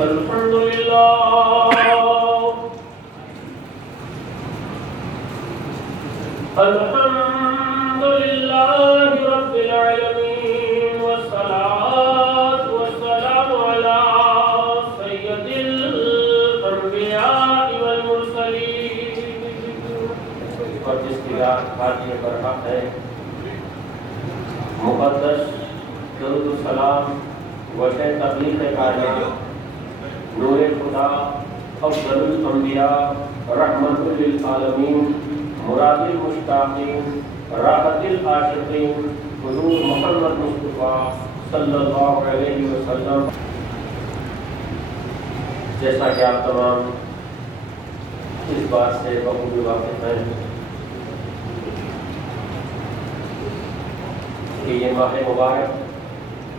الحمد لله الحمد لله رب العالمين والصلاة والسلام على سيد الأنبياء والمرسلين. اور جس کی رات حاجی برحق ہے، مقدس درود و سلام وجہ تبلیغ کائنات، نور خدا، افضل الانبیاء، رحمت للعالمین، مراد المشتاقین، راحت العاشقین، حضور محمد مصطفیٰ صلی اللہ علیہ وسلم. جیسا کہ آپ تمام اس بات سے بخوبی واقف ہیں کہ یہ ماہ مبارک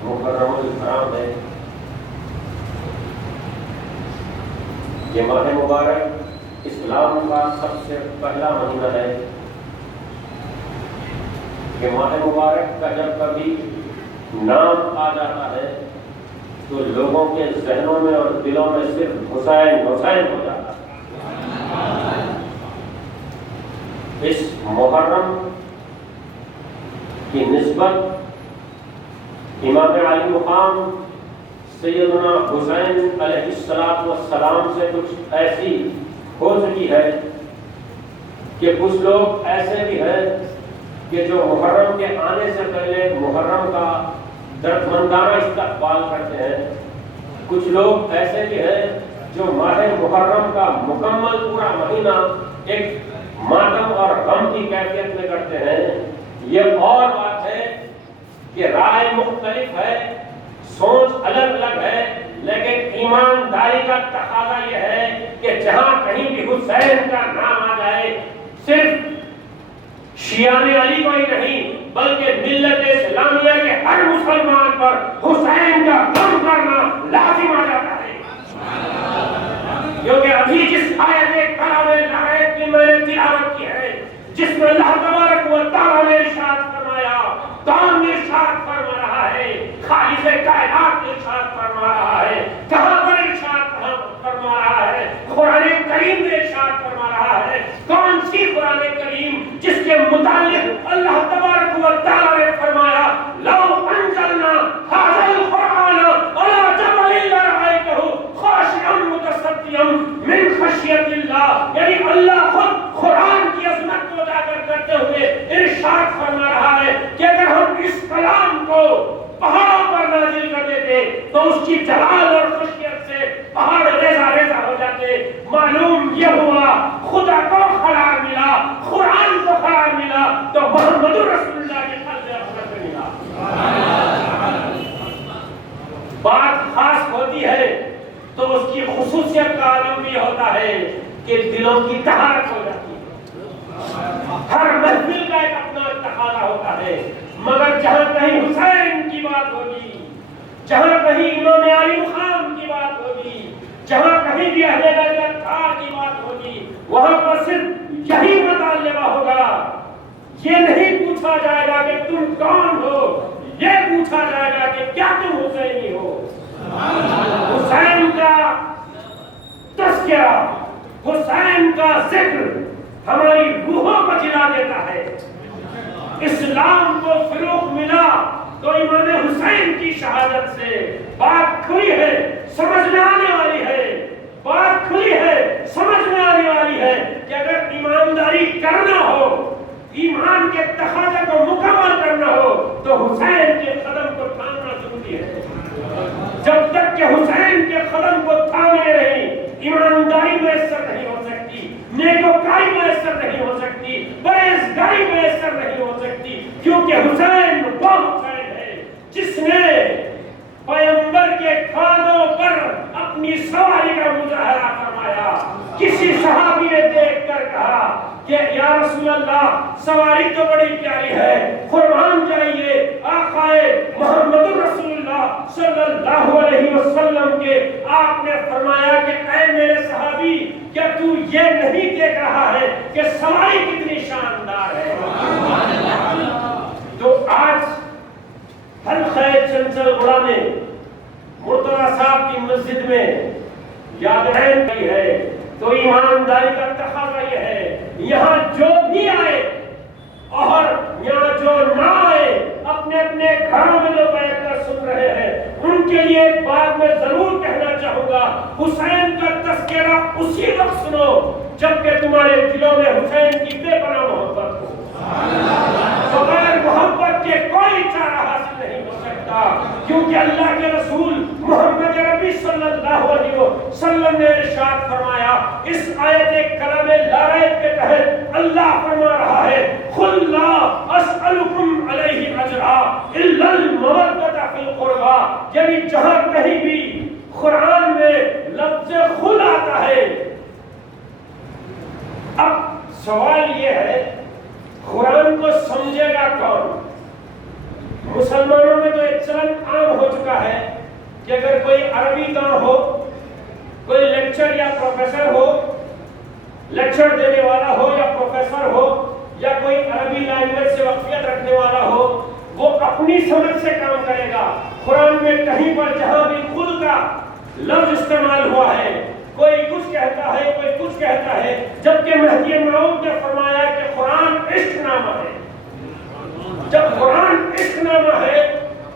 محرم الحرام ہے. یہ ماہ مبارک اسلام کا سب سے پہلا مہینہ ہے. یہ ماہ مبارک کا جب کبھی نام آ جاتا ہے تو لوگوں کے ذہنوں میں اور دلوں میں صرف حسین حسین ہو جاتا ہے. اس محرم کی نسبت امام علی مقام سیدنا حسین علیہ السلام سے کچھ ایسی ہو چکی ہے کہ کچھ لوگ ایسے بھی ہیں کہ جو محرم کے آنے سے پہلے محرم کا دردمندانہ استقبال کرتے ہیں. کچھ لوگ ایسے بھی ہیں جو ماہ محرم کا مکمل پورا مہینہ ایک ماتم اور غم کی کیفیت میں کرتے ہیں. یہ اور بات ہے کہ رائے مختلف ہے، سوچ الگ الگ ہے، لیکن ایمانداری کا تقاضا یہ ہے کہ جہاں کہیں بھی حسین کا نام آ جائے، صرف شیعان علی کو ہی نہیں بلکہ ملت اسلامیہ کے ہر مسلمان پر حسین کا غم کرنا لازم آ جاتا ہے. کیونکہ ابھی جس آیت کلام لائق کی میں نے تلاوت کی ہے، جس میں اللہ تبارک و تعالیٰ نے ارشاد فرمایا، کون ارشاد فرما رہا ہے؟ خالق کائنات ارشاد فرما رہا ہے. کہاں پر ارشاد فرما رہا ہے؟ قرآن کریم میں ارشاد فرما رہا ہے. کون سی قرآن کریم جس کے متعلق اللہ تبارک و تعالیٰ نے فرمایا لو انزلنا هذا القرآن على جبل لرأيته خاشعا متصدعا من خشیۃ اللہ. یعنی اللہ خود قرآن کی عظمت کو اجاگر کرتے ہوئے ارشاد فرما رہا ہے کہ اگر ہم اس کلام کو پہاڑوں پر نازل کر دیتے تو اس کی جلال اور خشیت سے پہاڑ ریزہ ریزہ ہو جاتے. معلوم یہ ہوا خدا کو قرار ملا، قرآن کو قرار ملا تو محمد رسول اللہ کے قلب عظمت ملا. بات خاص ہوتی ہے تو اس کی خصوصیت کا عالم بھی ہوتا ہے کہ دلوں کی طہارت ہو جاتی ہے. ہر محفل کا ایک اپنا تقاضا ہوتا ہے، مگر جہاں کہیں حسین کی بات ہوگی، جہاں کہیں امام علی مقام کی بات ہوگی، جہاں کہیں بھی اہل بیت اطہار کی بات ہوگی، وہاں پر صرف یہی مطالبہ ہوگا. یہ نہیں پوچھا جائے گا کہ تم کون ہو، یہ پوچھا جائے گا کہ کیا تم حسینی ہو. حسین کا تذکرہ، حسین کا ذکر ہماری روحوں کو جلا دیتا ہے. اسلام کو فروغ ملا تو امام حسین کی شہادت سے. بات کھلی ہے، سمجھ میں آنے والی ہے. بات کھلی ہے، سمجھ میں آنے والی ہے کہ اگر ایمانداری کرنا ہو، ایمان کے تقاضے کو مکمل کرنا ہو تو حسین کے قدم کو تھامنا ضروری ہے. جب تک کہ حسین کے قدم کو تھامے نہیں، ایمانداری میسر نہیں ہو سکتی، نیکوکاری میسر نہیں ہو سکتی، پرہیزگاری میسر نہیں ہو سکتی. کیونکہ حسین وہ حسین ہے جس نے پیغمبر کے کھانوں پر اپنی سواری کا مظاہرہ فرمایا. کسی صحابی نے دیکھ کر کہا کہ یا رسول اللہ سواری تو بڑی پیاری ہے، قربان جائیے آقائے محمد رسول اللہ صلی اللہ علیہ وسلم کے. آپ نے فرمایا کہ اے میرے صحابی، کیا تو یہ نہیں دیکھ رہا ہے کہ سواری کتنی شاندار ہے؟ تو آج حلقہ چنچل گڑا میں مرتضیٰ صاحب کی مسجد میں والدین کی ہے تو ایمانداری کا تقاضا یہ ہے یہاں جو بھی آئے اور یہاں جو نہ آئے اپنے اپنے گھروں میں جو بیٹھ کر سن رہے ہیں ان کے لیے ایک بات میں ضرور کہنا چاہوں گا، حسین کا تذکرہ اسی وقت سنو جبکہ تمہارے دلوں میں حسین کی بے پناہ محبت ہو۔ بغیر محبت کے کوئی چارہ حاصل نہیں ہو سکتا، کیونکہ اللہ کے رسول محمد عربی صلی اللہ علیہ وسلم نے ارشاد فرمایا، اس آیت کلام لا ریب کے تحت اللہ فرما رہا ہے قل لا اسألکم علیہ اجرا الا المودۃ فی القربى، یعنی جہاں کہیں بھی قرآن میں لفظ خل آتا ہے، اب سوال یہ ہے قرآن کو سمجھے گا کون؟ مسلمانوں میں تو ایک چلن عام ہو چکا ہے کہ اگر کوئی عربی داں ہو، کوئی لیکچر یا پروفیسر ہو، لیکچر دینے والا ہو یا پروفیسر ہو یا کوئی عربی لینگویج سے واقفیت رکھنے والا ہو، وہ اپنی سمجھ سے کام کرے گا۔ قرآن میں کہیں پر جہاں بھی خود کا لفظ استعمال ہوا ہے کوئی کچھ کہتا ہے کوئی کچھ کہتا ہے، جبکہ مہدی موعود نے فرمایا کہ قرآن عشق نامہ ہے۔ جب قرآن عشق نامہ ہے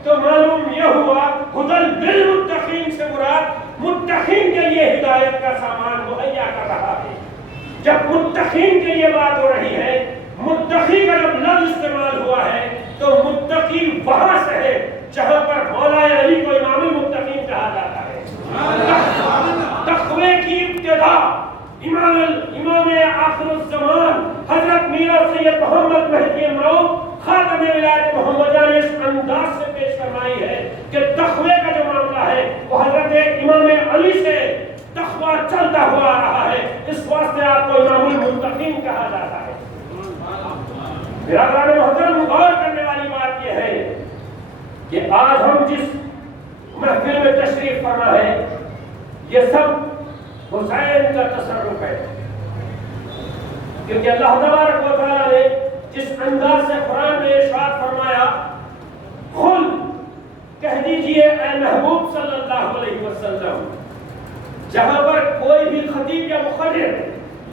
تو معلوم یہ ہوا ہدی للمتقین سے مراد متقین کے لیے ہدایت کا سامان مہیا کر رہا ہے۔ جب متقین کے لیے بات ہو رہی ہے، متقی کا جب لفظ استعمال ہوا ہے تو متقی وہاں سے ہے جہاں پر مولا علی کو امام المتقین کہا جاتا ہے۔ تقوی کی ابتدا امام آخر الزمان حضرت میرا سید محمد مہدی موعود خاتم ولایت محمدیہ نے اس انداز سے پیش فرمائی ہے کہ تقوی کا جو معاملہ ہے وہ حضرت امام علی سے تقوی چلتا ہوا آ رہا ہے، اس واسطے آپ کو امام المتقین کہا جاتا ہے۔ برادران محترم، غور کرنے والی بات یہ ہے کہ آج ہم جس محفل میں تشریف فرما ہے یہ سب حسین کا تصرف ہے، کیونکہ اللہ تبارک و تعالیٰ نے جس انداز سے قرآن میں ارشاد فرمایا خل، کہہ دیجئے اے محبوب صلی اللہ علیہ وسلم، جہاں پر کوئی بھی خطیب یا مقرر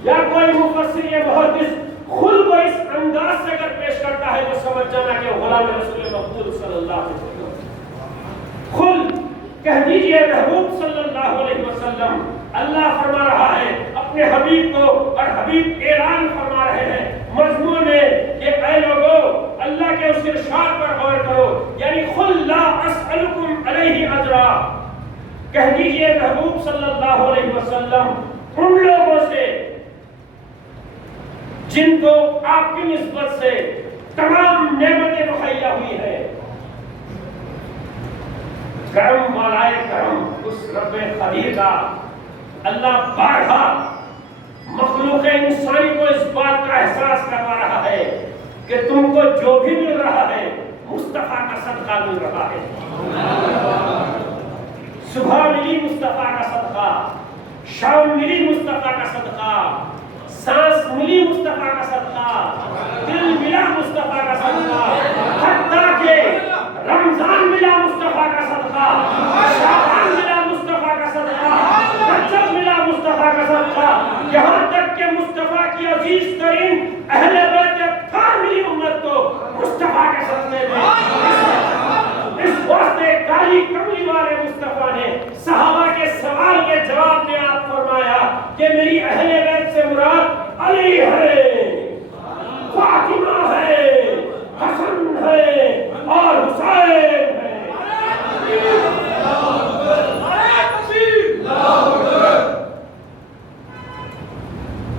یا کوئی مفسر یا محدث خل کو اس انداز سے اگر پیش کرتا ہے تو سمجھ جانا کہ غلام رسول مقبول صلی اللہ علیہ وسلم۔ خل، کہہ دیجئے محبوب صلی اللہ علیہ وسلم، اللہ فرما رہا ہے اپنے حبیب کو، اور حبیب اعلان فرما رہے ہیں مضمون میں کہ اے لوگو اللہ کے اس ارشاد پر غور کرو، یعنی قل لا اسألکم علیہ اجرا، کہہ دیجئے محبوب صلی اللہ علیہ وسلم ان لوگوں سے جن کو آپ کی نسبت سے تمام نعمتیں مہیا ہوئی ہیں، کرم والائے کرم اس رب قدیر کا اللہ بارہا مخلوق انسانی کو اس بات کا احساس کروا رہا ہے کہ تم کو جو بھی مل رہا ہے مصطفیٰ کا صدقہ مل رہا ہے۔ صبح ملی مصطفیٰ کا صدقہ، شام ملی مصطفیٰ کا صدقہ، سانس ملی مصطفیٰ کا صدقہ، دل ملا مصطفیٰ کا صدقہ، حتیٰ کہ رمضان ملا مصطفیٰ کا صدقہ، شعبان ملا مصطفیٰ کا صدقہ، رجب ملا مصطفیٰ کا صدقہ، یہاں تک کہ مصطفیٰ کی عزیز ترین اہل بیت اطہار ملی امت کو مصطفیٰ کے صدقے میں۔ اس واسطے کالی کملی والے مصطفیٰ نے صحابہ کے سوال کے جواب میں آپ فرمایا کہ میری اہل بیت سے مراد علی ہے، فاطمہ ہے، حسن ہے اور حسین ہے۔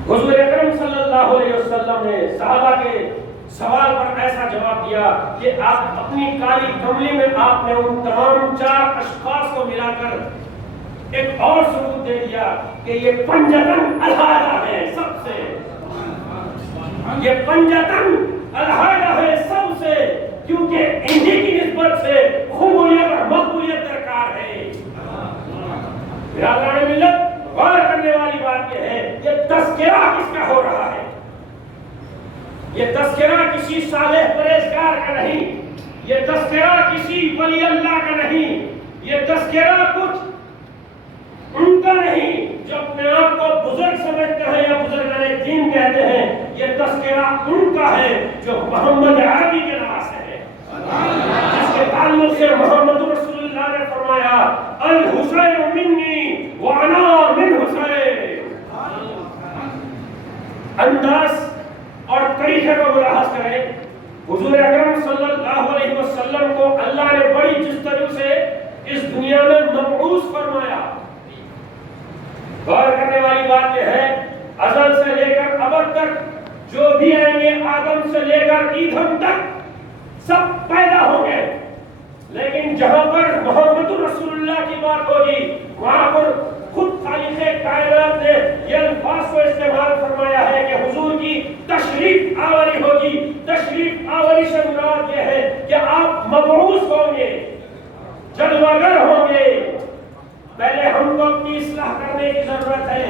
حضور اکرم صلی اللہ علیہ وسلم نے صحابہ کے سوال پر ایسا جواب دیا کہ آپ اپنی کالی کملی میں آپ نے ان تمام چار اشخاص کو ملا کر ایک اور ثبوت دے دیا کہ یہ پنجتن علیحدہ ہے سب سے، یہ پنجتن علیحدہ ہے سب سے، کیونکہ انہی کی نسبت سے قبولیت اور مقبولیت درکار ہے۔ برادران ملت، غور کرنے والی بات یہ ہے یہ تذکرہ کس کا ہو رہا ہے؟ یہ تذکرہ کسی صالح پرہیزگار کا نہیں، یہ تذکرہ کسی ولی اللہ کا نہیں، یہ تذکرہ کچھ ان کا نہیں جو اپنے آپ کو بزرگ سمجھتے ہیں یا بزرگان دین کہتے ہیں، یہ تذکرہ ان کا ہے جو محمد عربی کے نام سے ہے، جس کے تعلق سے محمد رسول اللہ نے فرمایا الحسین منی وانا من حسین۔ انداز اور طریقے کو ملاحظ کریں، حضور اکرم صلی اللہ علیہ وسلم کو اللہ نے بڑی جستجو سے اس دنیا میں مبعوث فرمایا۔ غور کرنے والی بات یہ ہے، ازل سے لے کر ابد تک جو بھی آئیں گے، آدم سے لے کر ایدھم تک سب پیدا ہوں گے، لیکن جہاں پر محمد رسول اللہ کی بات ہوگی وہاں پر خود خالق کائنات نے یہ الفاظ کو استعمال فرمایا ہے کہ حضور کی تشریف آوری ہوگی۔ تشریف آوری سے مراد یہ ہے کہ آپ مبعوث ہوں گے، جلوگر ہوں گے۔ پہلے ہم کو اپنی اصلاح کرنے کی ضرورت ہے،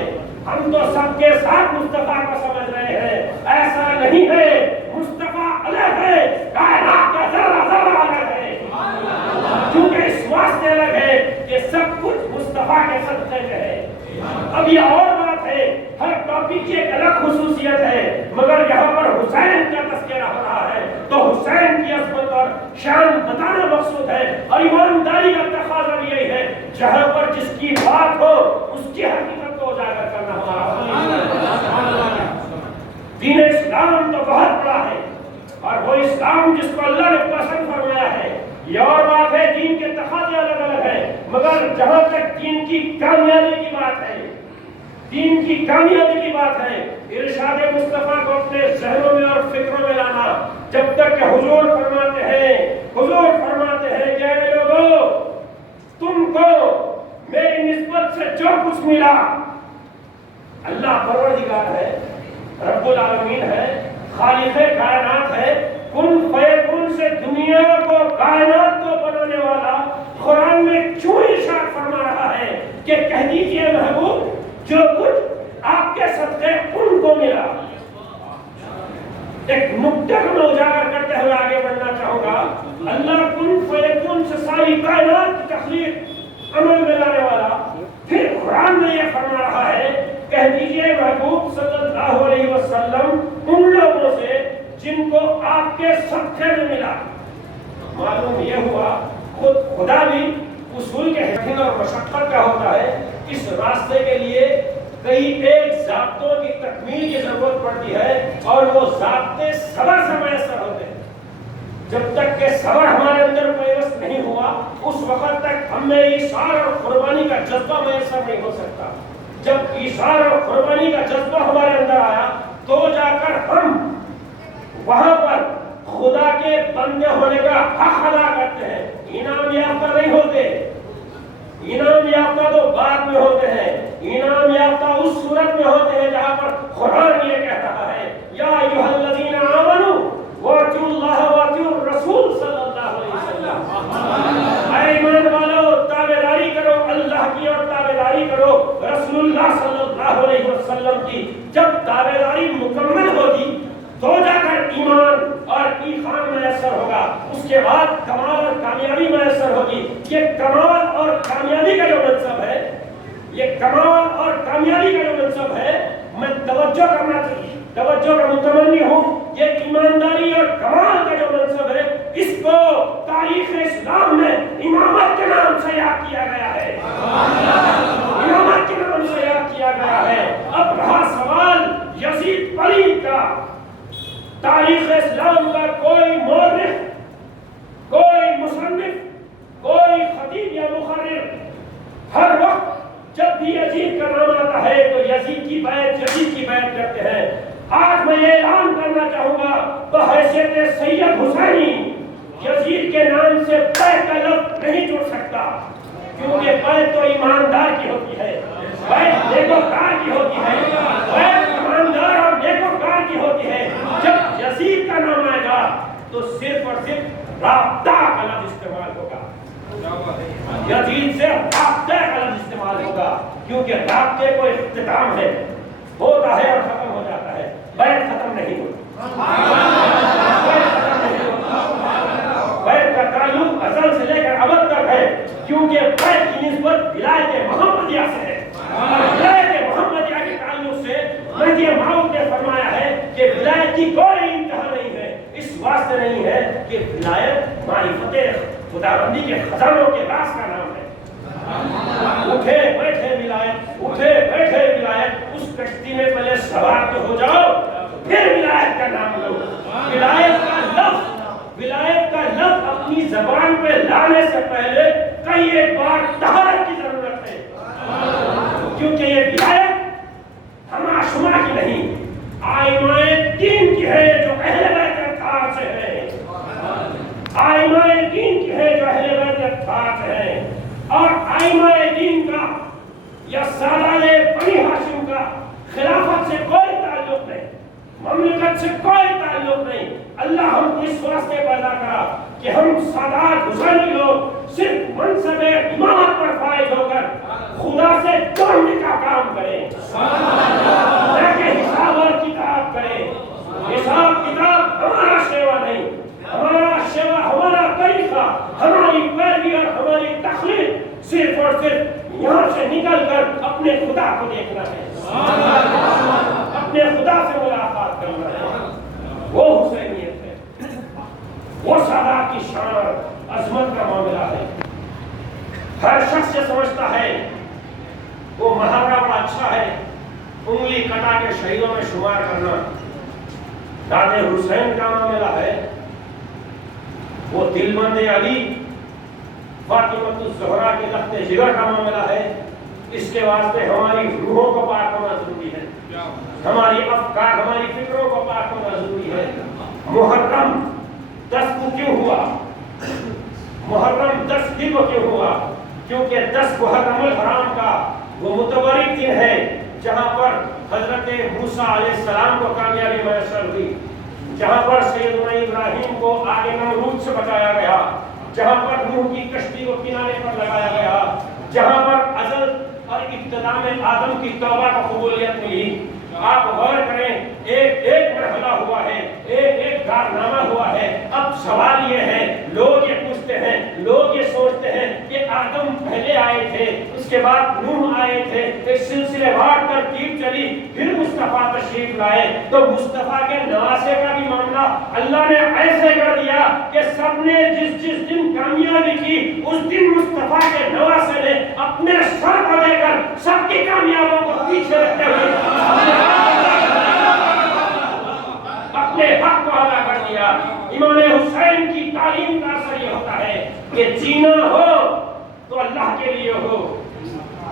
ہم تو سب کے ساتھ مصطفیٰ کو سمجھ رہے ہیں، ایسا نہیں ہے۔ مصطفیٰ الگ ہے، کائنات کا ذرہ ذرہ الگ ہے، کیونکہ اس واسطے الگ ہے کہ سب کچھ مصطفیٰ کے صدقے میں ہے۔ اب یہ اور بات ہے، ہر ٹاپک کی ایک الگ خصوصیت ہے، مگر یہاں پر حسین کا تذکرہ ہو رہا ہے تو حسین کی عظمت اور شان بتانا مقصود ہے، اور ایمانداری کا تقاضا یہی ہے جہاں پر جس کی بات ہو اس کی حقیقت کو اجاگر کرنا ہمارا۔ دین اسلام تو بہت بڑا ہے، اور وہ اسلام جس کو اللہ نے پسند فرمایا ہے، یہ اور بات ہے دین کے تقاضے الگ الگ ہیں، مگر جہاں تک دین کی کامیابی کی بات ہے، دین کی کامیابی کی بات ہے، ارشاد مصطفیٰ کو اپنے ذہنوں میں اور فکروں میں لانا، جب تک کہ حضور فرماتے ہیں کہ اے لوگوں، تم کو میری نسبت سے جو کچھ ملا، اللہ پروردگار ہے، رب العالمین ہے، خالق کائنات ہے، کن فیکون سے دنیا کو کائنات کو بنانے والا قرآن میں کیوں ارشاد فرما رہا ہے کہ کہہ دیجئے محبوب جو کچھ آپ کے صدقے ان کو ملا۔ ایک نکتہ کو میں اجاگر کرتے ہوئے آگے بڑھنا چاہوں گا، اللہ کن فیکون سے ساری کائنات کی تخلیق عمل میں لانے والا، پھر قرآن میں یہ فرما رہا ہے کہہ دیجئے محبوب صلی اللہ علیہ وسلم ان لوگوں سے جن کو آپ کے صدقے میں ملا۔ معلوم یہ ہوا خود خدا بھی اصول کے حفظ اور مشقت کا ہوتا ہے، اس راستے کے لیے کئی ایک ضابطوں کی تکمیل کی ضرورت پڑتی ہے، اور وہ ضابطے صبر سے میسر ہوتے ہیں۔ جب تک کہ صبر ہمارے اندر پیوست نہیں ہوا اس وقت تک ہم میں ایثار اور قربانی کا جذبہ میسر نہیں ہو سکتا۔ جب ایثار اور قربانی کا جذبہ ہمارے اندر آیا تو جا کر ہم وہاں پر خدا کے بندے ہونے کا حق ادا کرتے ہیں۔ انعام یافتہ نہیں ہوتے، انعام یافتہ تو بعد میں ہوتے ہیں، انعام یافتہ اس صورت میں ہوتے ہیں جہاں پر قرآن یہ کہہ رہا ہے یا ایھا الذین آمنوا واطیعوا اللہ واطیعوا الرسول صلی اللہ علیہ وسلم۔ اے ایمان والو، تابعداری کرو اللہ کی اور تابعداری کرو رسول اللہ صلی اللہ علیہ وسلم کی۔ جب تابعداری مکمل ہوگی تو جا کر ایمان اور ایمان میسر ہوگا، اس کے بعد کمال اور کامیابی میسر ہوگی۔ یہ کمال اور کامیابی کا جو منصب ہے، یہ کمال اور کامیابی کا جو منصب ہے، میں توجہ کا متمنی ہوں، یہ ایمانداری اور کمال کا جو منصب ہے اس کو تاریخ اسلام میں امامت کے نام سے یاد کیا گیا ہے، امامت کے نام سے یاد کیا گیا ہے۔ اب رہا سوال یزید پلید کا، تاریخ اسلام کا کوئی مورخ، کوئی مصنف، کوئی خطیب یا مخرر ہر وقت جب بھی یزید کا نام آتا ہے تو یزید کی بیعت کرتے ہیں۔ آج میں یہ اعلان کرنا چاہوں گا بحیثیت سید حسینی، یزید کے نام سے بیعت کا لفظ نہیں جڑ سکتا، کیونکہ بیعت تو ایماندار کی ہوتی ہے، بیعت نیکوکار کی ہوتی ہے، بیعت ایماندار اور نیکوکار کی ہوتی ہے۔ جب یزید کا نام آئے گا تو صرف اور صرف رابطہ کا لفظ استعمال ہوگا، یزید سے رابطہ کا لفظ استعمال ہوگا، کیونکہ رابطے کو اختتام ہے، ہوتا ہے اور ختم ہو جاتا ہے، بیعت ختم نہیں ہوتا، بیعت کا تعلق ازل سے لے کر ابد تک ہے، کیونکہ بیعت کی نسبت ولایت محمدیہ سے ہے، اور ولایت سے نہیں ہے کہ ولایت معرفت خداوندی کے خزانوں کے راز کا نام ہے۔ اٹھے بیٹھے ولایت، اٹھے بیٹھے ولایت، اس کشتی میں پہلے سوار تو ہو جاؤ، پھر ولایت کا نام لو۔ ولایت کا لفظ اپنی زبان پہ لانے سے پہلے کئی ایک بار طہارت کی ضرورت ہے، کیونکہ یہ ولایت ہما شما کی نہیں، آئمہ دین کی ہے جو اہل بیت اطہار سے ہے، آئمہ دین کی ہے جو اہل بیت اطہار سے ہے۔ اور آئمہ دین کا یا سالار بنی ہاشم کا خلافت سے کوئی تعلق نہیں، مملکت سے کوئی تعلق نہیں۔ اللہ ہم کو اس واسطے پیدا کرا کہ ہم سادات حسینی لوگ صرف منصب امامت پر فائز ہو کر خدا سے جوڑنے کا کام کریں، نہ کہ حساب اور کتاب کریں۔ حساب کتاب ہمارا سیوا نہیں، ہمارا سیوا، ہمارا طریقہ، ہماری پیروی اور ہماری تخلیق صرف اور صرف یہاں سے نکل کر اپنے خدا کو دیکھنا ہے، اپنے خدا سے ملاقات کرنا ہے۔ وہ حسینیت ہے، وہ سادات کی شان اور عظمت کا معاملہ ہے۔ ہر شخص یہ سمجھتا ہے وہ محاورہ بڑا اچھا ہے، انگلی کٹا کے شہیدوں میں شمار کرنا۔ داد حسین کا معاملہ ہے، وہ دل بند علی فاطمۃ الزہرا کے لخت جگر کا معاملہ ہے۔ اس کے واسطے ہماری روحوں کو پاک ہونا ضروری ہے، ہماری افکار، ہماری فکروں کو پاک ہونا ضروری ہے۔ محرم 10 کو کیوں ہوا؟ محرم 10 دن کو کیوں ہوا؟ کیونکہ 10 محرم الحرام کا وہ متبرک دن ہے جہاں پر حضرت موسیٰ علیہ السلام کو کامیابی میسر ہوئی، جہاں پر سیدنا ابراہیم کو آگ نمرود سے بچایا گیا، جہاں پر نوح کی کشتی کو کنارے پر لگایا گیا، جہاں پر ازل اور ابتدا میں آدم کی توبہ کو قبولیت ملی۔ آپ غور کریں، ایک ایک مرحلہ ہوا ہے، ایک ایک کارنامہ ہوا ہے۔ اب سوال یہ ہے، لوگ یہ پوچھتے ہیں، لوگ یہ سوچتے ہیں کہ آدم پہلے آئے تھے، اس کے بعد نوح آئے تھے، ایک سلسلے وار ترتیب چلی، پھر مصطفیٰ تشریف لائے، تو مصطفیٰ کے نواسے کا بھی معاملہ اللہ نے ایسے کر دیا کہ سب نے جس جس دن کامیابی کی، اس دن مصطفیٰ کے نواسے نے اپنے سر کو لے کر سب کی کامیابوں کو پیچھے رکھتے ہوئے اپنے حق کو ادا کر دیا۔ امام حسین کی تعلیم کا اثر یہ ہوتا ہے کہ جینا ہو تو اللہ کے لیے ہو،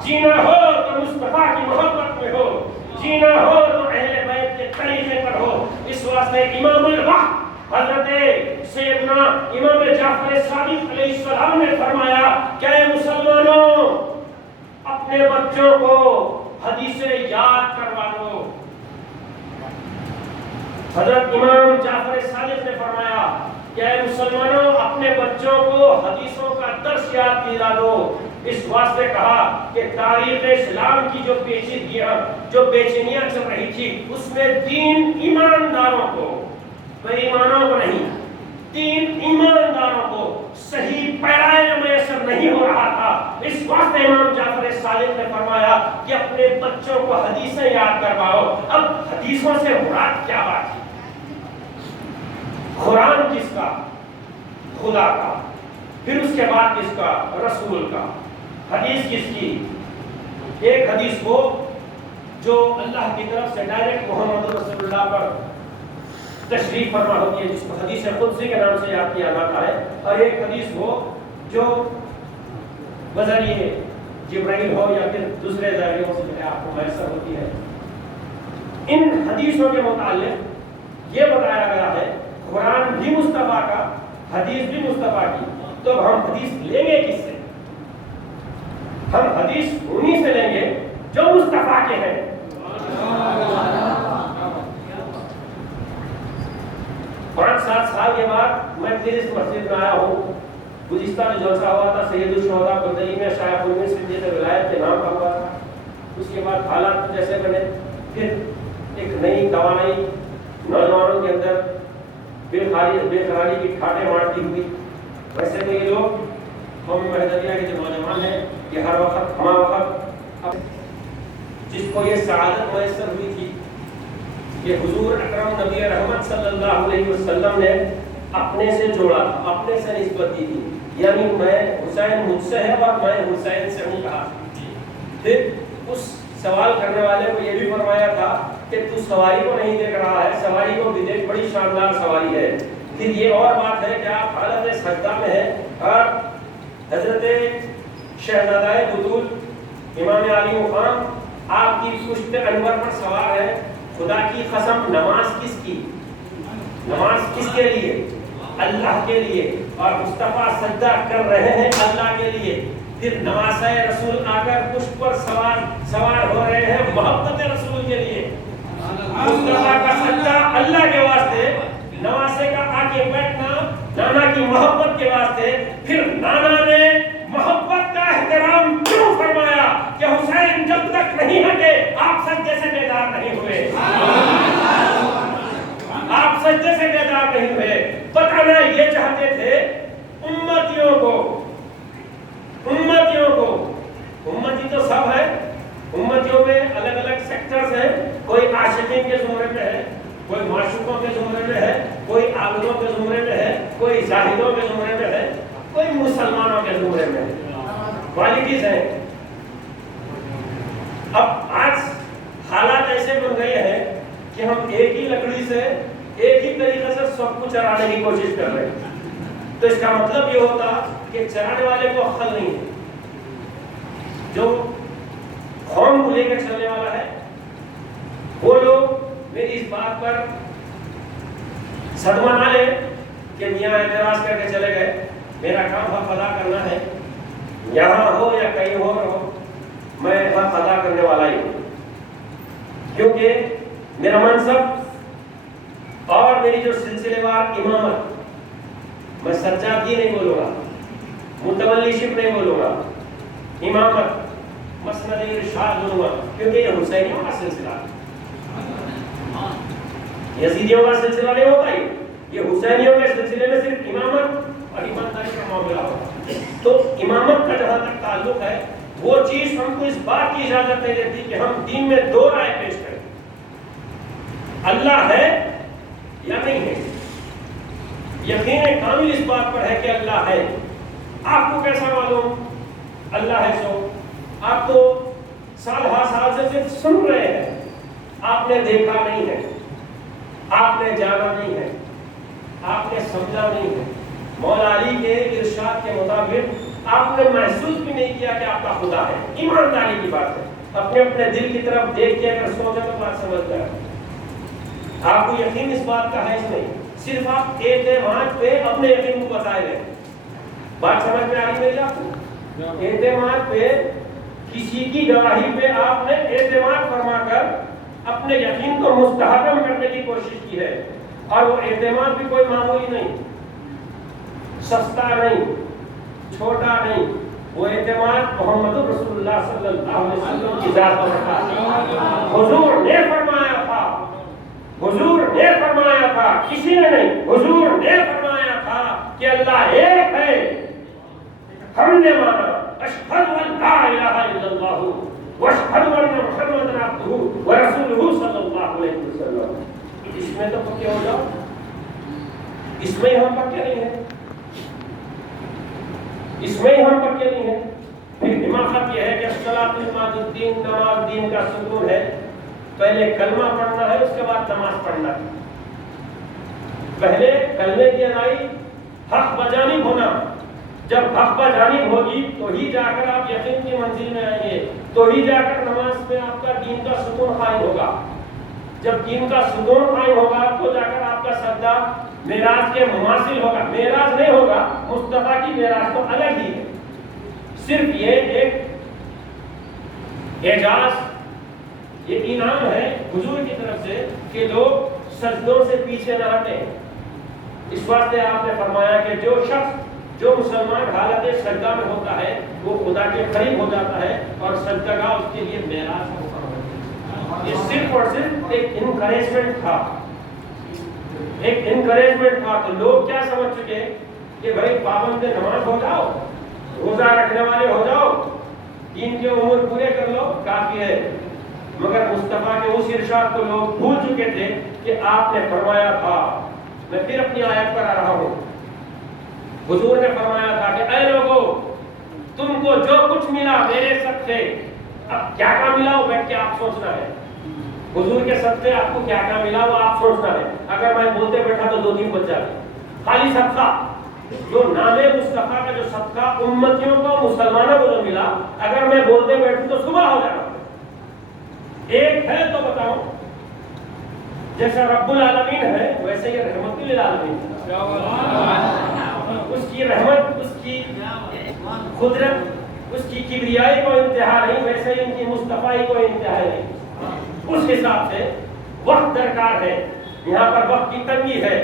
جینا ہو تو مصطفیٰ کی محبت میں ہو، جینا ہو تو اہل بیت کے طریقے پر ہو۔ اس واسطے امام الوقت حضرت سیدنا امام جعفر صادق علیہ السلام نے فرمایا کہ اے مسلمانوں، اپنے بچوں کو حدیثیں یاد کروا دو۔ حضرت امام جعفر صادق نے فرمایا کہ اے مسلمانوں، اپنے بچوں کو حدیثوں کا درس یاد دلا دو۔ اس واسطے کہا کہ تاریخ اسلام کی جو پیچیدگیاں، جو بے چینیاں چل رہی تھی، اس میں دین ایمانداروں کو، بے ایمانوں کو نہیں، دین ایمانداروں کو صحیح پیرائے میسر نہیں ہو رہا تھا۔ اس واسطے امام جعفر صادق نے فرمایا کہ اپنے بچوں کو حدیثیں یاد کرواؤ۔ اب حدیثوں سے مراد کیا بات ہے؟ قرآن کس کا؟ خدا کا۔ پھر اس کے بعد کس کا؟ رسول کا۔ حدیث کس کی؟ ایک حدیث وہ جو اللہ کی طرف سے ڈائریکٹ محمد رسول اللہ پر تشریف فرما ہوتی ہے، جس کو حدیث قدسی کے نام سے یاد کیا جاتا ہے، اور ایک حدیث وہ جو بذریعہ جبرائیل ہو یا پھر دوسرے ذریعوں سے جو ہے آپ کو میسر ہوتی ہے۔ ان حدیثوں کے متعلق یہ بتایا گیا ہے قرآن بھی مصطفیٰ کا، حدیث بھی مصطفیٰ کی، تو ہم حدیث لیں گے کس سے؟ ہم حدیث انہی سے لیں گے جو مصطفیٰ کے ہیں۔ 5-7 سال کے بعد میں پھر اس مسجد میں آیا ہوں۔ گزشتہ جو جلسہ ہوا تھا سید الشہداء بندری میں شاہ پور میں صدیق ولایت کے نام کا ہوا تھا، اس کے بعد حالات جیسے بنے، پھر ایک نئی توانائی نوجوانوں کے اندر بے قراری کی کھاٹیں مارتی ہوئی۔ ویسے تو یہ لوگ قوم مہدویہ کے جو نوجوان ہیں، یہ ہر وقت ہما وقت جس کو یہ سعادت میسر ہوئی تھی کہ حضور اکرم نبی رحمت صلی اللہ علیہ وسلم نے اپنے سے جوڑا تھا، اپنے سے نسبت دی تھی، یعنی میں حسین مجھ سے ہے اور میں حسین سے ہوں کہا۔ پھر اس سوال کرنے والے کو یہ بھی فرمایا تھا کہ تو سواری کو نہیں دیکھ رہا ہے، سواری کو بھی دیکھ، بڑی شاندار سواری ہے۔ پھر یہ اور بات ہے کہ آپ حالت سجدہ میں ہیں اور حضرت شہزادہ بطول امام علی مقام آپ کی پشت انور پر سوار ہے۔ خدا کی قسم نماز کس کی؟ نماز کس کے لیے؟ اللہ کے لیے، اور مصطفیٰ سجدہ کر رہے ہیں اللہ کے لیے۔ پھر نواسہ رسول آ کر پشت پر سوار ہو رہے ہیں محبت رسول کے لیے۔ مصطفیٰ کا سجدہ اللہ کے واسطے، نواسے کا آ کے بیٹھنا نانا کی محبت کے واسطے۔ پھر نانا نے محبت کا احترام کیوں فرمایا کہ حسین جب تک نہیں ہٹے آپ سجدے سے بیدار نہیں ہوئے، آپ سجدے سے بیدار نہیں ہوئے۔ بتانا یہ چاہتے تھے امتیوں کو، امتی تو سب ہے، امتیوں میں الگ الگ سیکٹرز ہیں، کوئی عاشقین کے زمرے میں ہے، کوئی معشوقوں کے زمرے میں ہے، کوئی عابدوں کے زمرے میں ہے، کوئی زاہدوں کے زمرے میں ہے، کوئی مسلمانوں کے زمرے میں ہے، کوالٹیز ہیں۔ اب آج حالات ایسے بن گئے ہیں کہ ہم ایک ہی لکڑی سے ایک ہی طریقے سے سب کو چرانے کی کوشش کر رہے ہیں، تو اس کا مطلب یہ ہوتا کہ چرانے والے کو عقل نہیں ہے۔ جو قوم کو لے کر چلنے والا ہے وہ لوگ میری اس بات پر صدمہ نہ لے کہ میاں اعتراض کر کے چلے گئے، میرا کام حق ادا کرنا ہے، یہاں ہو یا کہیں ہو رہو میں حق ادا کرنے والا ہی ہوں، کیونکہ میرا منصب اور میری جو سلسلے وار امامت، میں سجادگی نہیں بولوں گا، متولی شپ نہیں بولوں گا، امامت مسند ارشاد بولوں گا، کیونکہ یہ حسینیوں کا سلسلہ ہے، یزیدیوں کا سلسلہ نہیں ہوتا، یہ حسینیوں کے سلسلے میں صرف امامت اور ایمانداری کا معاملہ ہوتا ہے۔ تو امامت کا جہاں تک تعلق ہے وہ چیز ہم کو اس بات کی اجازت نہیں دیتی کہ ہم دین میں دو رائے پیش کریں، اللہ ہے یا نہیں ہے۔ یقین کامل اس بات پر ہے کہ اللہ ہے۔ آپ کو کیسا معلوم اللہ ہے؟ سو آپ تو سال ہر سال سے صرف سن رہے ہیں، آپ نے دیکھا نہیں ہے، آپ نے جانا نہیں ہے، آپ نے سمجھا نہیں ہے۔ مولا علی کے ارشاد کے مطابق آپ نے محسوس بھی نہیں کیا کہ آپ کا خدا ہے۔ ایمانداری کی بات ہے، اپنے اپنے دل کی طرف دیکھ کے اگر سوچے تو بات سمجھ جائے۔ آپ کو یقین اس بات کا ہے اس نہیں، صرف آپ اعتماد پہ اپنے یقین کو بتائے رہے۔ بات سمجھ میں آ رہی میری آپ کو؟ اعتماد پہ، کسی کی گواہی پہ آپ نے اعتماد فرما کر اپنے یقین کو مستحکم کرنے کی کوشش کی ہے، اور وہ اعتماد بھی کوئی معمولی نہیں، سستا نہیں، چھوٹا نہیں، وہ اعتماد محمد رسول اللہ صلی اللہ علیہ وسلم کی ذات پر تھا۔ حضور نے فرمایا تھا، حضور نے فرمایا تھا، کسی نے نہیں، حضور نے فرمایا تھا کہ اللہ ایک ہے، ہم نے مانا، اشہد ان لا الہ الا اللہ واشہد ان محمد عبدہ ورسولہ صلی اللہ علیہ وسلم۔ اس میں تو پکے ہو جاؤ، اس میں ہم پکے نہیں ہیں، اس میں ہم پکے نہیں ہیں۔ پھر حماقت یہ ہے کہ الصلاۃ عماد الدین، نماز دین کا ستون ہے، پہلے کلمہ پڑھنا ہے اس کے بعد نماز پڑھنا ہے۔ پہلے کلمے کی ادائی حق بجانب ہونا، جب حق بجانب ہوگی تو ہی جا کر آپ یقین کی منزل میں آئیں گے، تو ہی جا کر نماز میں آپ کا دین کا ستون قائم ہوگا۔ جب دین کا ستون قائم ہوگا تو جا کر آپ کا سجدہ معراج کے مماثل ہوگا، معراج نہیں ہوگا، مصطفیٰ کی معراج تو الگ ہی ہے۔ صرف یہ ایک اعجاز، یہ انعام ہے حضور کی طرف سے کہ لوگ سجدوں سے پیچھے نہ ہٹیں۔ اس واسطے آپ نے فرمایا کہ جو شخص، جو مسلمان حالت سجدہ میں ہوتا ہے وہ خدا کے قریب ہو جاتا ہے، اور سجدہ گاہ اس کے لیے معراج کا مقام ہے۔ یہ صرف اور صرف ایک انکریجمنٹ تھا، ایک انکریجمنٹ تھا۔ تو لوگ کیا سمجھ چکے کہ بھائی پابند نماز ہو جاؤ، روزہ رکھنے والے ہو جاؤ، دین کے امور پورے کر لو، کافی ہے۔ مگر مصطفیٰ کے اس ارشاد کو لوگ بھول چکے تھے کہ آپ نے فرمایا تھا میں پھر اپنی آیت پر آ رہا ہوں. حضور نے فرمایا تھا کہ اے لوگو تم کو جو کچھ ملا میرے صدقے، اب کیا کیا ملا وہ بیٹھ کے آپ سوچنا ہے. حضور کے صدقے آپ کو کیا کیا ملا وہ آپ سوچنا ہے. اگر میں بولتے بیٹھا تو 2-3 بج جاتے. خالی صدقہ جو نام مصطفیٰ کا جو صدقہ امتیوں کو مسلمانوں کو جو ملا، اگر میں بولتے بیٹھوں تو صبح ہو جانا. ایک ہے تو بتاؤں، جیسا رب العالمین ہے ویسے یہ رحمت للعالمین ہے. اس کی رحمت، اس کی قدرت، اس کی کبریائی کو انتہا نہیں، ویسے ہی ان کی مصطفیٰ کو انتہا نہیں. اس حساب سے وقت درکار ہے. یہاں پر وقت کی تنگی ہے.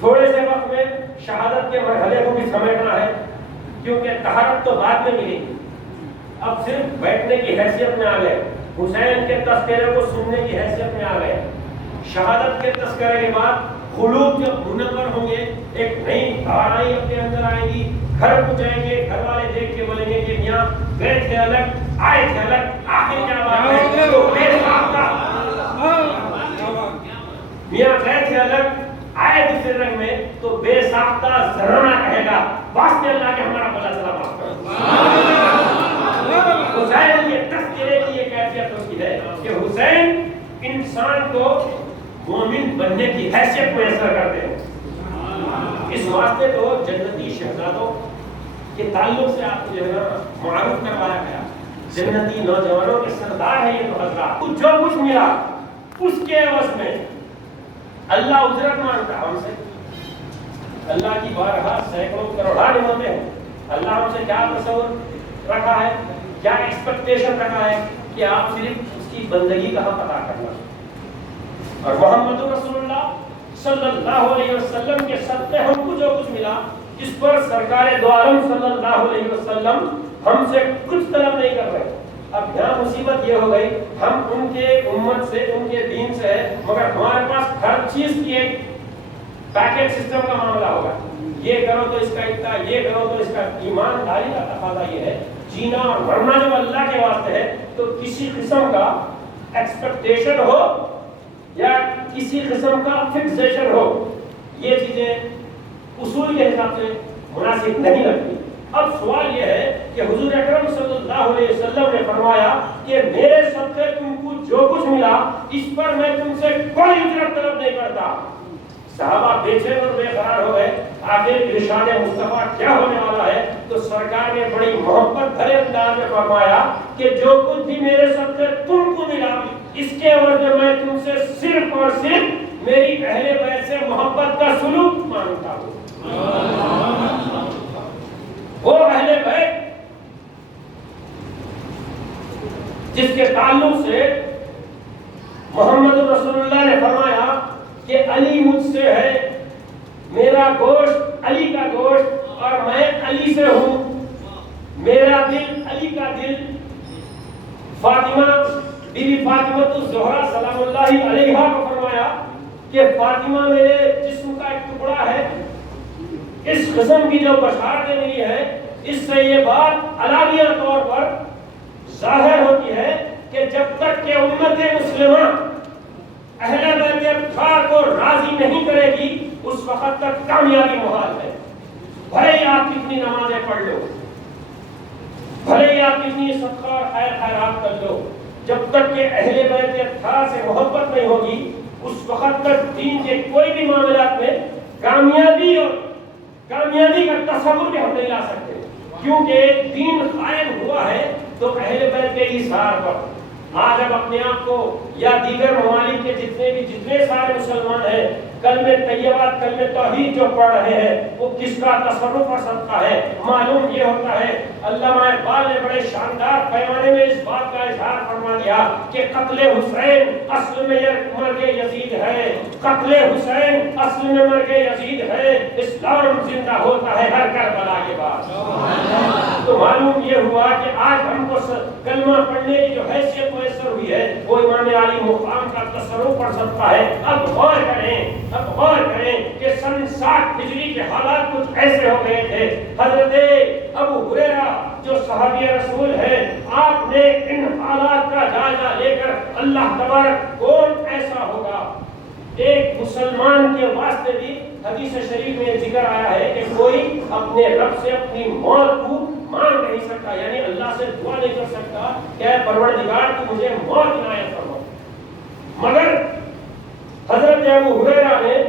تھوڑے سے وقت میں شہادت کے مرحلے کو بھی سمیٹنا ہے، کیونکہ طہارت تو بعد میں ملی. اب صرف بیٹھنے کی حیثیت میں آ گئے. حسین کے تذکرے کو سننے کی حیثیت میں آ گئے. شہادت کے تذکرے کے بعد قلوب جب منور ہوں گے، ایک نئی دھارائی اپنے اندر آئے گی. گھر کو جائیں گے، گھر والے دیکھ کے بولیں گے کہ میاں گئے تھے الگ، آئے تھے الگ، آخر کیا بات ہے؟ تو بے ساختہ میاں گئے تھے الگ، آئے دوسرے رنگ میں، تو بے ساختہ زرانہ کہے گا واسطے اللہ کے ہمارا بلا چلا معاف کرو. حسین یہ تذکرے کی یہ کیفیت ہوتی ہے کہ حسین انسان کو مومن بننے کی حیثیت میسر کرتے ہیں. اس واسطے تو جنتی شہزادوں کے تعلق سے آپ کو جو ہے نا معروف کروایا گیا. جنتی نوجوانوں کے سردار ہے یہ تو حضرات. جو کچھ ملا اس کے عوض میں اللہ اجرت مانگتا ہم سے. اللہ کی بارگاہ سینکڑوں کروڑاں نعمتیں ہیں. اللہ ہم سے کیا تصور رکھا ہے، کیا ایکسپیکٹیشن رکھا ہے کہ آپ صرف اس کی بندگی کا پتہ کرنا. اور محمد رسول اللہ صلی اللہ علیہ وسلم کے صدقے ہم کو جو کچھ ملا، اس پر سرکار دو عالم صلی اللہ علیہ وسلم ہم سے کچھ طلب نہیں کر رہے. اب یہاں مصیبت یہ ہو گئی، ہم ان کے امت سے، ان کے دین سے ہے، مگر ہمارے پاس ہر چیز کی ایک پیکج سسٹم کا معاملہ ہوگا. یہ کرو تو اس کا اتنا، یہ کرو تو اس کا. ایمانداری کا تقاضا یہ ہے، جینا اور مرنا جو اللہ کے واسطے ہے، تو کسی قسم کا ایکسپیکٹیشن ہو یا کسی قسم کا فکسیشن ہو، یہ چیزیں اصول کے حساب سے مناسب نہیں لگتی. اب سوال یہ ہے کہ حضور اکرم صلی اللہ علیہ وسلم نے فرمایا کہ میرے صدقے تم کو جو کچھ ملا اس پر میں تم سے کوئی اجرت طلب نہیں کرتا. صحابہ بے چین اور بے قرار ہو گئے، آخر ارشاد مصطفیٰ کیا ہونے والا ہے؟ تو سرکار نے بڑی محبت بھرے انداز میں فرمایا کہ جو کچھ بھی میرے صدقے تم کو ملا، اس کے عوض میں میں تم سے صرف اور صرف میری اہل بیت سے محبت کا سلوک مانگتا ہوں. وہ اہل بیت جس کے تعلق سے محمد رسول اللہ نے فرمایا کہ علی مجھ سے ہے، میرا گوشت علی کا گوشت اور میں علی سے ہوں، میرا دل علی کا دل. فاطمہ بی بی فاطمہ الزہرا سلام اللہ علیہا کو فرمایا کہ فاطمہ میرے جسم کا ایک ٹکڑا ہے. اس قسم کی جو بشارتیں ملی ہے، اس سے یہ بات علانیہ طور پر ظاہر ہوتی ہے کہ جب تک کہ امت مسلمہ اہل بیت اطہار کو راضی نہیں کرے گی، اس وقت تک کامیابی محال ہے. بھلے ہی آپ کتنی نمازیں پڑھ لو، بھلے ہی آپ کتنی صدقہ اور خیر خیرات کر لو، جب تک کہ اہل بیت اطہار سے محبت نہیں ہوگی، اس وقت تک دین کے کوئی بھی معاملات میں کامیابی کا تصور بھی ہم نہیں لا سکتے. کیونکہ دین قائم ہوا ہے تو اہل بیت کے ایثار پر. آج اب اپنے آپ کو یا دیگر ممالک کے جتنے سارے مسلمان ہیں کلمہ طیبات، کلمہ توحید جو پڑھ رہے ہیں، وہ کس کا تصرف اور صدقہ ہے؟ معلوم یہ ہوتا ہے علامہ اقبال نے بڑے شاندار پیمانے میں اس بات کا اظہار فرما دیا کہ قتل حسین اصل میں مرگ یزید ہے، قتل حسین اصل میں مرگ یزید ہے، اسلام زندہ ہوتا ہے ہر کربلا کے بعد. تو معلوم یہ ہوا کہ آج ہم کو کلمہ پڑھنے کی جو حیثیت میسر ہوئی ہے وہ امام علی مقام کا تصرف پڑھ سکتا ہے. اب غور کریں کہ سن 60 ہجری کے حالات کچھ ایسے ہو گئے تھے. حضرت ابو ہریرہ جو صحابی رسول ہیں، آپ نے ان حالات کا جائزہ لے کر اللہ تبارک کون ایسا ہوگا ایک مسلمان کے واسطے بھی حدیث شریف میں ذکر آیا ہے کہ کوئی اپنے رب سے اپنی موت کو مانگ نہیں سکتا، یعنی اللہ سے دعا نہیں کر سکتا کہ اے پروردگار تو مجھے موت عنایت فرما، مگر حضرت ابو ہریرہ نے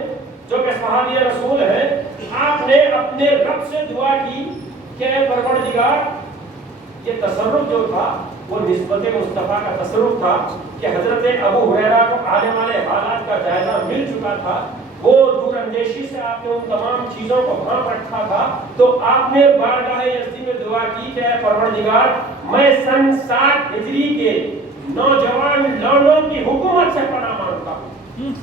جو کہ صحابی رسول ہے، آپ نے اپنے رب سے دعا کی کہ اے پروردگار، یہ تصرف جو تھا وہ نسبت مصطفیٰ کا تصرف تھا کہ حضرت ابو ہریرہ کو آنے والے حالات کا جائزہ مل چکا تھا، وہ دور اندیشی سے آپ نے ان تمام چیزوں کو بھانپ رکھا تھا، تو آپ نے بارگاہ یزدی میں دعا کی کہ اے پروردگار، میں سن 60 ہجری کے نوجوان لوگوں کی حکومت سے پناہ مانگتا ہوں۔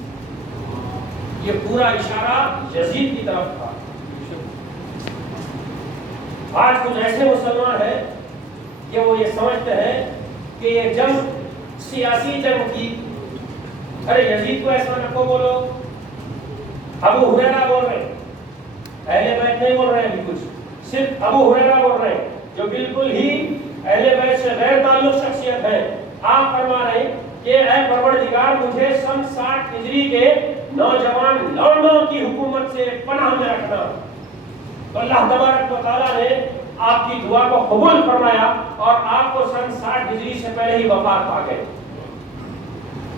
یہ پورا اشارہ یزید کی طرف تھا۔ آج کچھ ایسے مسلمان ہیں کہ وہ یہ سمجھتے ہیں کہ یہ جنگ سیاسی جنگ تھی، ارے یزید کو ایسا نہ کو بولو، ابو ہریرہ بول رہے ہیں، اہل بیت نہیں بول رہے ہیں، کچھ صرف ابو ہریرہ بول رہے ہیں جو بالکل ہی اہل بیت سے غیر تعلق شخصیت ہے۔ آپ فرما رہے ہیں کہ اے پروردگار، مجھے سن 60 ہجری کے نوجوان لوگوں کی حکومت سے پناہ میں رکھنا۔ تو اللہ تبارک و تعالیٰ نے آپ کی دعا کو قبول فرمایا اور آپ کو سن 60 ہجری سے پہلے ہی وفات پا گئے۔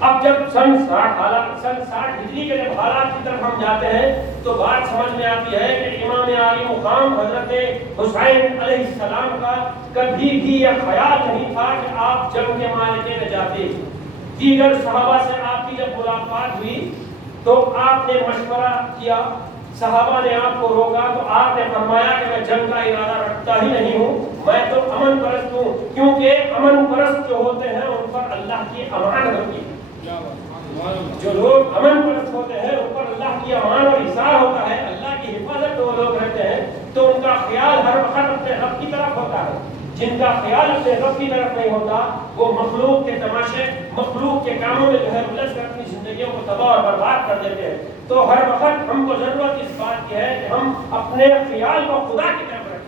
اب جب سن 60 ہجری کے جب حالات کی طرف ہم جاتے ہیں تو بات سمجھ میں آتی ہے کہ امام عالی مقام حضرت حسین علیہ السلام کا کبھی بھی یہ خیال نہیں تھا کہ آپ جنگ کے معرکے میں جاتے۔ دیگر صحابہ سے آپ کی جب ملاقات ہوئی تو آپ نے مشورہ کیا، صحابہ نے آپ کو روکا تو آپ نے فرمایا کہ میں جنگ کا ارادہ رکھتا ہی نہیں ہوں، میں تو امن پرست ہوں، کیونکہ امن پرست جو ہوتے ہیں ان پر اللہ کی امان ہوتی ہے۔ جو لوگ امن پرست ہوتے ہیں ان پر اللہ کی امان اور حصار ہوتا ہے، اللہ کی حفاظت وہ لوگ رہتے ہیں، تو ان کا خیال ہر وقت اپنے رب کی طرف ہوتا ہے۔ جن کا خیال اپنے رب کی طرف نہیں ہوتا وہ مخلوق کے تماشے، مخلوق کے کاموں میں جو ہے الجھ کر اپنی زندگیوں کو تباہ اور برباد کر دیتے ہیں۔ تو ہر وقت ہم کو ضرورت اس بات کی ہے کہ ہم اپنے خیال کو خدا کی طرف رکھیں۔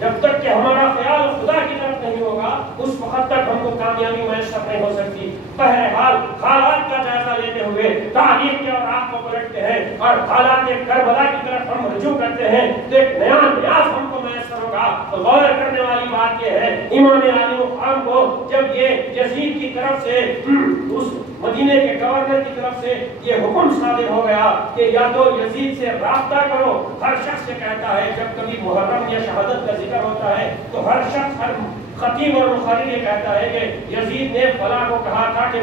جب تک کہ ہمارا خیال خدا کی طرف نہیں ہوگا اس وقت تک ہم کو کامیابی میسر نہیں ہو سکتی۔ بہرحال حالات کا جائزہ لیتے ہوئے تاریخ کے اور آپ کو پلٹتے ہیں اور حالات کربلا کی طرف ہم رجوع کرتے ہیں تو ایک نیا نیاز ہم کو میسر ہوگا۔ تو غور کرنے والی بات یہ ہے، امام عالی مقام کو جب یہ یزید کی طرف سے اس مدینے کے گورنر کی طرف سے یہ حکم صادر ہو گیا کہ یا تو یزید سے رابطہ کرو، ہر شخص سے کہتا ہے جب کبھی محرم یا شہادت کا ذکر ہوتا ہے تو ہر شخص، ہر خطیب اور مخرر یہ کہتا ہے کہ یزید نے فلاں کو کہا تھا کہ